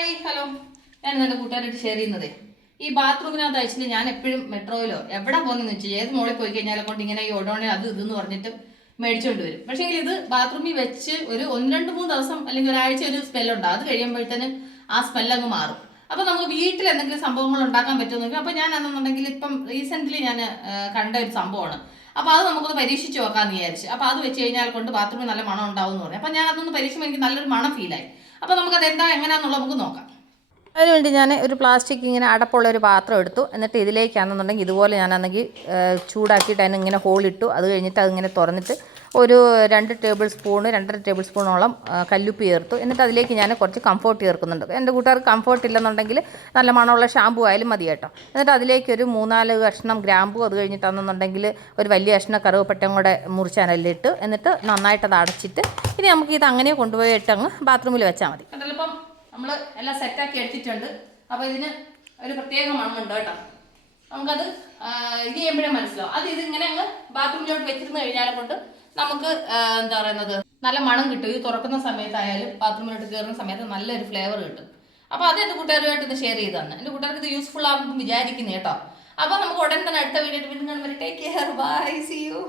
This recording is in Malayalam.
Hi hello. ഞാൻ എൻ്റെ കൂട്ടുകാരായിട്ട് ഷെയർ ചെയ്യുന്നതേ ഈ ബാത്റൂമിനകത്ത് അയച്ചിട്ട് ഞാൻ എപ്പോഴും മെട്രോയിലോ എവിടെ പോകുന്നതെന്ന് വെച്ചാൽ ഏത് മോളിൽ പോയി കഴിഞ്ഞാൽ കൊണ്ട് ഇങ്ങനെ ഈ ഒഡോണെ അത് ഇതെന്ന് പറഞ്ഞിട്ട് മേടിച്ചുകൊണ്ട് വരും. പക്ഷേ ഇത് ബാത്റൂമിൽ വെച്ച് ഒരു 1-2-3 ദിവസം അല്ലെങ്കിൽ ഒരാഴ്ച ഒരു സ്മെല്ലുണ്ട്. അത് കഴിയുമ്പോഴത്തേന് ആ സ്മെല്ലങ്ങ് മാറും. അപ്പോൾ നമുക്ക് വീട്ടിൽ എന്തെങ്കിലും സംഭവങ്ങൾ ഉണ്ടാക്കാൻ പറ്റുമെന്ന് അപ്പോൾ ഞാൻ അതെന്നുണ്ടെങ്കിൽ ഇപ്പം റീസെൻ്റ്ലി ഞാൻ കണ്ട ഒരു സംഭവമാണ്. അപ്പോൾ അത് നമുക്കൊന്ന് പരീക്ഷിച്ച് നോക്കാമെന്ന് വിചാരിച്ചു. അപ്പോൾ അത് വെച്ച് കഴിഞ്ഞാൽ കൊണ്ട് ബാത്റൂമിൽ നല്ല മണം ഉണ്ടാവും എന്ന് പറഞ്ഞു. അപ്പോൾ ഞാൻ അതൊന്ന് പരീക്ഷിക്കുമ്പോൾ എനിക്ക് നല്ലൊരു മണം ഫീലായി. അപ്പോൾ നമുക്കത് എന്താ എങ്ങനെയാണെന്നുള്ളത് നമുക്ക് നോക്കാം. അതിനുവേണ്ടി ഞാൻ ഒരു പ്ലാസ്റ്റിക് ഇങ്ങനെ അടപ്പുള്ള ഒരു പാത്രം എടുത്തു. എന്നിട്ട് ഇതിലേക്കാണെന്നുണ്ടെങ്കിൽ ഇതുപോലെ ഞാനാണെങ്കിൽ ചൂടാക്കിയിട്ട് അതിന് ഇങ്ങനെ ഹോളിട്ടു. അത് കഴിഞ്ഞിട്ട് അതിങ്ങനെ തുറന്നിട്ട് ഒരു 2 ടേബിൾ സ്പൂൺ 2.5 ടേബിൾ സ്പൂണോളം കല്ലുപ്പ് ചേർത്തു. എന്നിട്ട് അതിലേക്ക് ഞാൻ കുറച്ച് കംഫോർട്ട് ചേർക്കുന്നുണ്ട്. എൻ്റെ കൂട്ടുകാർക്ക് കംഫോർട്ട് ഇല്ലെന്നുണ്ടെങ്കിൽ നല്ല മണമുള്ള ഷാമ്പു ആയാലും മതി കേട്ടോ. എന്നിട്ട് അതിലേക്ക് ഒരു 3-4 കഷ്ണം ഗ്രാമ്പു, അത് കഴിഞ്ഞിട്ടാണെന്നുണ്ടെങ്കിൽ ഒരു വലിയ കഷ്ണം കറുവപ്പട്ടയും കൂടെ മുറിച്ചാനല്ലിട്ട് എന്നിട്ട് നന്നായിട്ടത് അടച്ചിട്ട് ഇനി നമുക്ക് ഇത് അങ്ങനെ കൊണ്ടുപോയിട്ട് അങ്ങ് ബാത്റൂമിൽ വെച്ചാൽ മതി. അതിലിപ്പം നമ്മൾ എല്ലാം സെറ്റാക്കി എടുത്തിട്ടുണ്ട്. അപ്പോൾ ഇതിന് ഒരു പ്രത്യേക മണമുണ്ട് കേട്ടോ. നമുക്കത് ഇത് ചെയ്യുമ്പോഴേ മനസ്സിലാവും. അത് ഇതിങ്ങനെ അങ്ങ് ബാത്റൂമിലോട്ട് വെച്ചിരുന്ന് കഴിഞ്ഞാൽ കൊണ്ട് നമുക്ക് എന്താ പറയുന്നത് നല്ല മണം കിട്ടും. ഇത് തുറക്കുന്ന സമയത്തായാലും ബാത്റൂമിലോട്ട് കയറുന്ന സമയത്ത് നല്ലൊരു ഫ്ലേവർ കിട്ടും. അപ്പോൾ അത് എൻ്റെ കൂട്ടുകാരുമായിട്ട് ഇത് ഷെയർ ചെയ്ത് തന്നെ എൻ്റെ കൂട്ടുകാർക്ക് ഇത് യൂസ്ഫുൾ ആകുമെന്ന് വിചാരിക്കുന്നു കേട്ടോ. അപ്പോൾ നമുക്ക് ഉടൻ തന്നെ അടുത്ത വീഡിയോ വീണ്ടും കാണുമ്പോൾ take care, bye, see U.